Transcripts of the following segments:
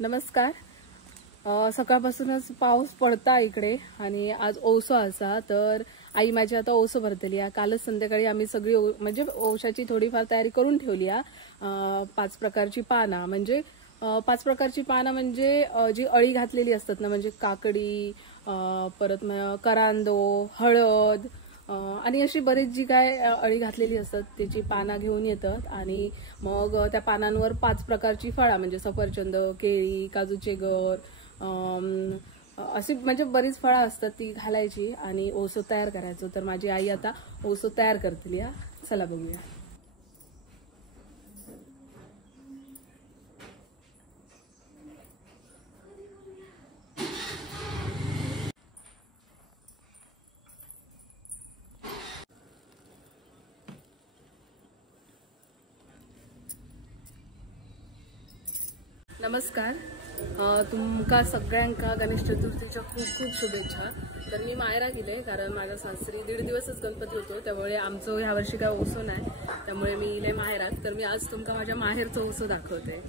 नमस्कार. सकाळपासूनच पाऊस पडता इकडे आणि आज ओसो असा तर आई माझी आता ओसो भरतली. कालच संध्याकाळी आम्ही सगळी म्हणजे ओशाची थोडीफार तयारी करून ठेवली. 5 प्रकारची पानं म्हणजे 5 प्रकारची पानं म्हणजे जी अळी घातलेली असतात ना, म्हणजे काकडी, परत करांदो, हळद आणि अशी बरीच जी काय अळी घातलेली असतात त्याची पानं घेऊन येतात आणि मग त्या पानांवर 5 प्रकारची फळं म्हणजे सफरचंद, केळी, काजूचे गर अशी म्हणजे बरीच फळं असतात ती घालायची आणि ओसो तयार करायचो. तर माझी आई आता ओसो तयार करतली. चला बघूया. नमस्कार. तुमका सगळ्यांका गणेश चतुर्थीच्या खूप खूप शुभेच्छा. तर मी मायरा गेले कारण माझ्या सासरी 1.5 दिवसच गणपती होतो, त्यामुळे आमचं ह्या वर्षी काय ओसो नाही, त्यामुळे मी इले माहेरात. तर मी आज तुमका माझ्या माहेरचं ओसो दाखवते.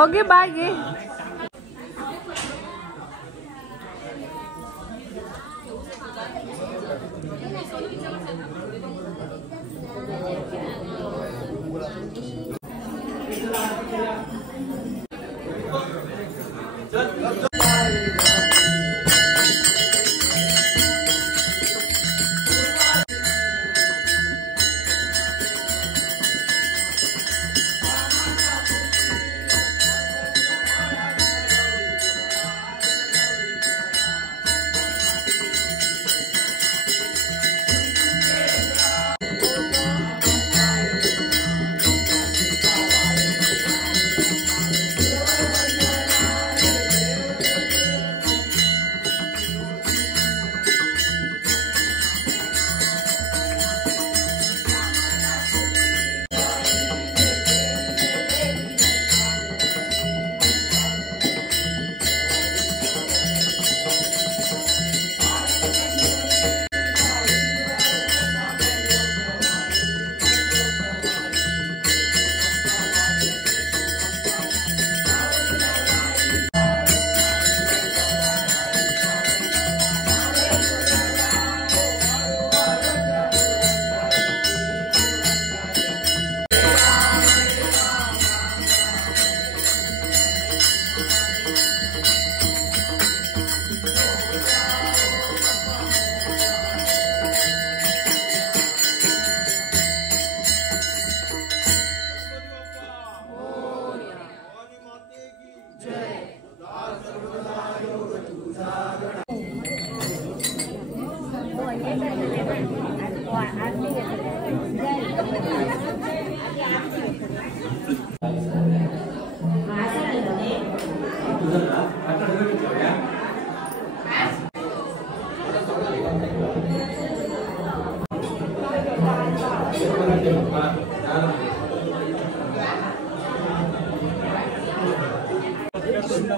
ओके बाय गे.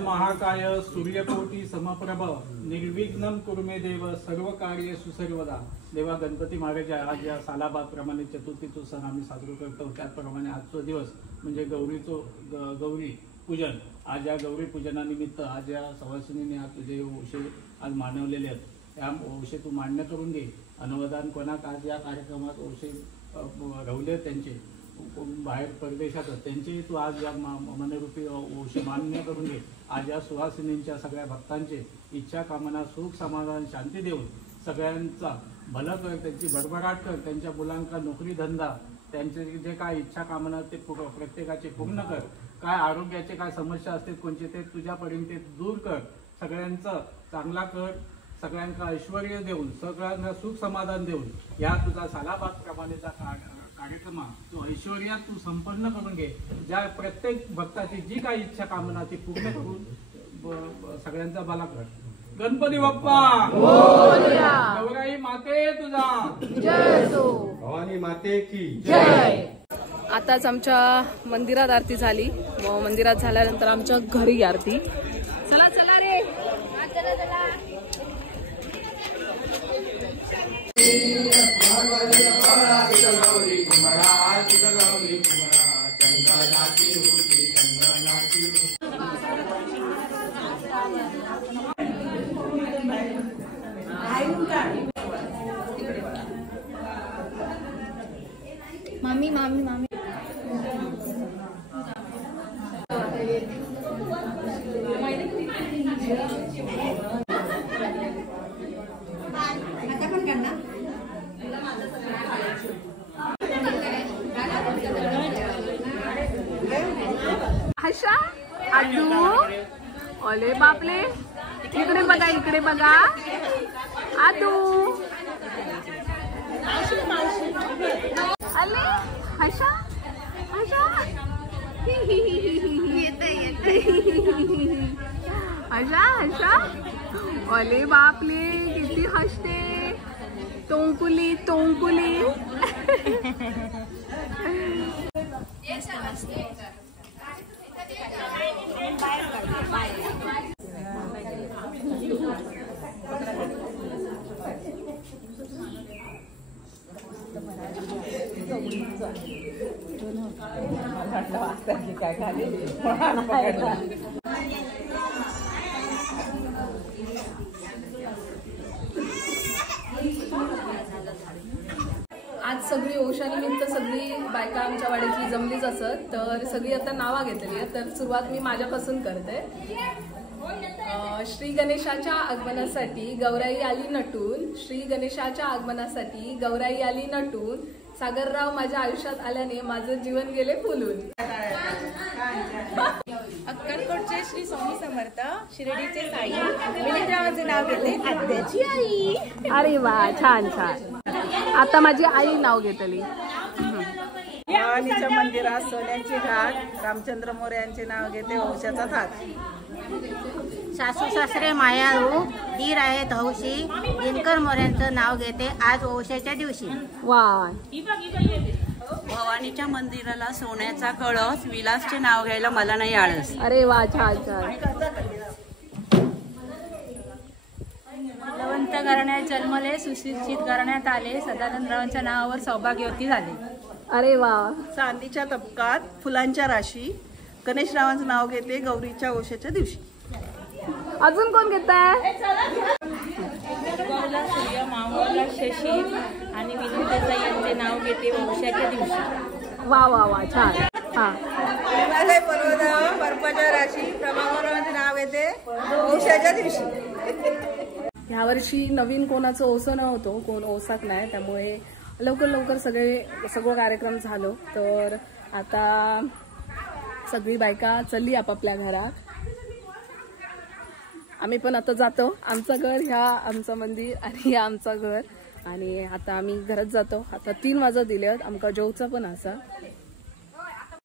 महाकाय सूर्यकोटी समप्रभ निर्विघ्नं कुरु मे देव सर्व कार्य सुसर्वदा. देवा गणपती महाराज आज या सालाबादप्रमाणे चतुर्थीचा सण आम्ही साजरा करतो, त्याचप्रमाणे आजचा दिवस म्हणजे गौरी पूजन. आज या गौरी पूजनानिमित्त आज या सवासिनीने आज तुझे ओशे आज मानवलेले आहेत, त्या ओशे तू मान्य करून घे. अनुवादान कोणाक आज या कार्यक्रमात ओशे रवले त्यांचे बाहेर परदेशात त्यांचे तू आज या मनरूपी ओशे मान्य करून घे. आज या सुहासिनींच्या सगळ्या भक्तांचे इच्छा कामना सुख समाधान शांती देऊन सगळ्यांचा भलं कर, त्यांची भरभराट कर, त्यांच्या मुलांका नोकरी धंदा, त्यांचे जे काय इच्छा कामना ते प्रत्येकाचे पूर्ण कर. काय आरोग्याचे काय समस्या असते कोणचे ते तुझ्यापर्यंत ते दूर कर. सगळ्यांचं चांगला कर, सगळ्यांना ऐश्वर्य देऊन सगळ्यांना सुख समाधान देऊन या तुझा सालाबाद प्रमाणेचा कार्यक्रम तो ऐश्वर्यात तू संपन्न करून घे. ज्या प्रत्येक भक्ताची जी काही इच्छा कामना ती पूर्ण करून सगळ्यांचा भला कर. गणपती बाप्पा गौराई माते तुझा जय असो. भवानी माते की जय. आताच आमच्या मंदिरात आरती झाली. मंदिरात झाल्यानंतर आमच्या घरी आरती. चला चला रे, चला चला. मामी मामी मामी आता पण करणार. हर्षा आदू ओले बापले इकडे बघा, इकडे बघा. आदू अले हर्षा हर्षा हर्षा हर्षा ओले बापले किती हसते. तोंकुली तोंकुली. आज सगळी ओशानिमित्त सगळी बायका आमच्या वाड्याची जमलीच असत. तर सगळी आता नावा घेतली आहेत. तर सुरुवात मी माझ्यापासून करते. श्री गणेशाच्या आगमनासाठी गौराई आली नटून. श्री गणेशाच्या आगमनासाठी गौराई आली नटून. सागरराव माझ्या आयुष्यात आल्याने माझं जीवन गेले फुलून. अक्कलकोटचे श्री स्वामी समर्थ, शिर्डीचे साई, विलेजरावांचे नाव घेते आद्याची आई. अरे वा, छान छान. आता माझी आई नाव घेतली. भवानीच्या मंदिरात सोन्याची घाट, रामचंद्र मोरे यांचे नाव घेते औषधाचा थाट. सासू सासरे मायाळू, दीर आहेत हौशी, दिनकर मोऱ्यांचं नाव घेते आज ओशाच्या दिवशी. वा. भवानीच्या मंदिराला सोन्याचा कळस, विलासचे नाव घ्यायला मला नाही आळस. अरे वा, छान छान. बलवंत घराण्यात जन्मले, सुशिक्षित घराण्यात आले, सदानंदरावांच्या नावावर सौभाग्यवती झाले. अरे वा. चांदीच्या तबकात फुलांच्या राशी, गणेशरावांचं नाव घेते गौरीच्या ओशाच्या दिवशी. अजून कोण घेताय? गौला सूर्य, मावळला शशी आणि विनोद देसाई यांचे नाव घेते वंशाच्या दिवशी. वा वा वा, छान. हा. हिमालय पर्वत बर्फाच्या राशी, प्रभाकरांचे नाव घेते ओशाच्या दिवशी. ह्या वर्षी नवीन कोणाचं ओसं नव्हतं, कोण ओसाक नाही. त्यामुळे लवकर लवकर सगळं कार्यक्रम झालो. तर आता सगळी बायका चालली आपापल्या घरात. आम्ही पण आता जातो. आमचं घर ह्या आमचं मंदिर आणि ह्या आमचं घर. आणि आता आम्ही घरात जातो. आता 3 वाजत दिले. आमका जेवचा पण असा.